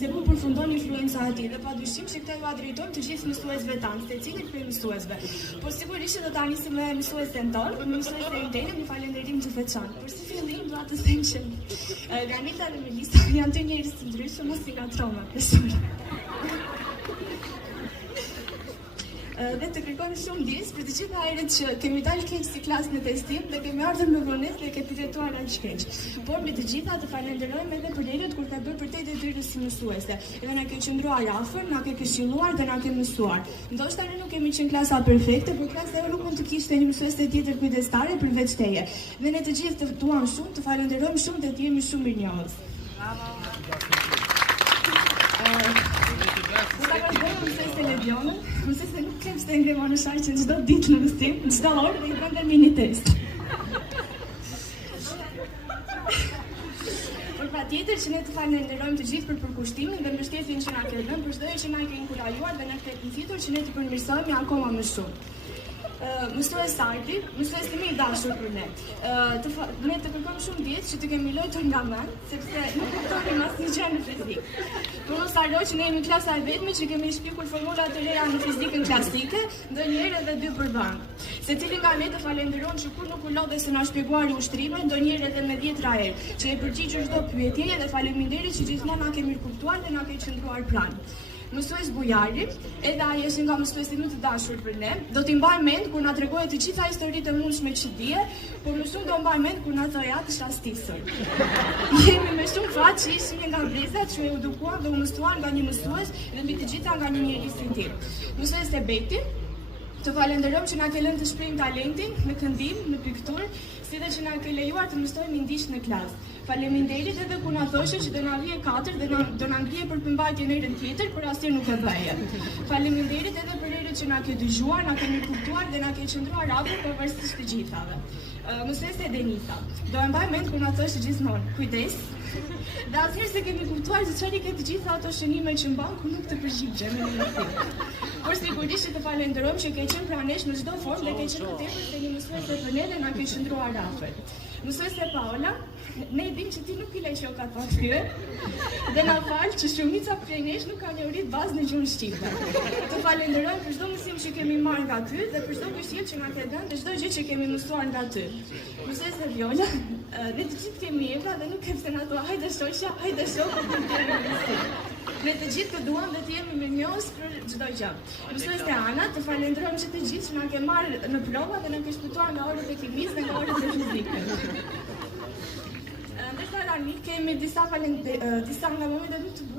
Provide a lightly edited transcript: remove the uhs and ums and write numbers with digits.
Se ku përfundon influenca e tij dhe padyshim që këtë ju drejtojmë të gjithë mësuesve tanë, secili prej mësuesve. Po sigurisht që do ta nisim me mësuesin tonë, mësuesin e Intele, një falënderim të veçantë. Për si fillim dua të them që Granita dhe Melisa janë dy njerëz të ndryshëm, mos i gatroma, besoj. Dhe të kërkoni shumë ndjes për të gjitha herët që kemi dalë keq si klasë në testim dhe kemi ardhur me vonesë dhe kemi drejtuar aq keq. Por mbi të gjitha të falenderojmë edhe për herët kur ka bërë për te detyrës si mësuese. Edhe na ke qendruar afër, na ke këshilluar dhe na ke mësuar. Ndoshta ne nuk kemi qenë klasa perfekte, por klasa e nuk mund të kishte një mësuese tjetër kujdestare përveç teje. Dhe ne të gjithë të duam shumë, të falenderojmë shumë dhe të jemi shumë mirënjohës. Bravo. Mësese nuk kem se ngrema në shaqe çdo ditë në mësim, çdo orë dhe i bën mini test. Por patjetër që ne të falenderojmë të gjithë për përkushtimin dhe mbështetjen që na keni dhënë, për çdo gjë që na keni inkurajuar dhe na keni nxitur që ne të përmirësohemi akoma më shumë. Mësues Sardi, mësues i mirë dashur për ne. Ne të kërkojmë shumë ndjes që të kemi lojtur nga mend, sepse nuk kuptonim asnjë gjë në fizik. Por mos harroj që ne jemi klasa e vetme që kemi shpjeguar formulat e reja në fizikën klasike, ndonjëherë edhe dy për bank. Secili nga ne të falenderojmë që kur nuk u lodhe se na shpjeguari ushtrimet, ndonjëherë edhe me 10 herë, që e përgjigjur çdo pyetje dhe faleminderit që gjithmonë na ke mirëkuptuar dhe na ke qendruar pranë. Mësues Bujari, edhe ai është nga mësuesit më të dashur për ne, do t'i mbaj mend kur na tregoi të gjitha historitë e mundshme që dije, por më shumë do mbaj mend kur na thoi atë shastisur. Jemi me shumë fat që ishim nga vlezat që u edukuan dhe u mësuan nga një mësues dhe mbi të gjitha nga një njerëz i tillë. Mësues Beti, të falenderojmë që na ke lënë të shprehim talentin në këndim, në pikturë, si dhe që na ke lejuar të mësojmë ndisht në klasë. Faleminderit edhe kur na thoshe që do na vije 4 dhe do na ngrije për përmbajtje në herën tjetër, por asnjë nuk e bëje. Faleminderit edhe për herët që na ke dëgjuar, na ke mirëkuptuar dhe na ke qendruar afër pavarësisht të gjithave. Mësuese Denisa, do e mbaj mend kur na thoshe gjithmonë, kujdes. Dhe asnjëherë se kemi kuptuar se çfarë ke të gjitha ato shënime që mban ku nuk të përgjigjem në mësim. Por sigurisht që të falenderojmë që ke qenë pranë nesh në çdo formë dhe ke qenë tepër se një mësuese për ne dhe na ke qendruar afër. Mësuese Paola, ne dim që ti nuk i le qokat pa kthyer dhe na fal që shumica prej nesh nuk kanë njohurit bazë në gjuhën shqipe. Të falenderojmë për çdo mësim që kemi marrë nga ty dhe për çdo këshill që na ke dhënë dhe çdo gjë që kemi mësuar nga ty. Mësuese Viola, ne të gjithë kemi eva dhe nuk kemi se na thua hajde shoqja, hajde shoku për të mësuar. Ne të gjithë të duam dhe të jemi mirënjohës për çdo gjë. Mësuese Ana, të falenderojmë që të gjithë që na ke marrë në prova dhe na ke shpëtuar nga orët e kimikës dhe nga orët e fizikës. Ndërsa tani kemi disa nga momentet më të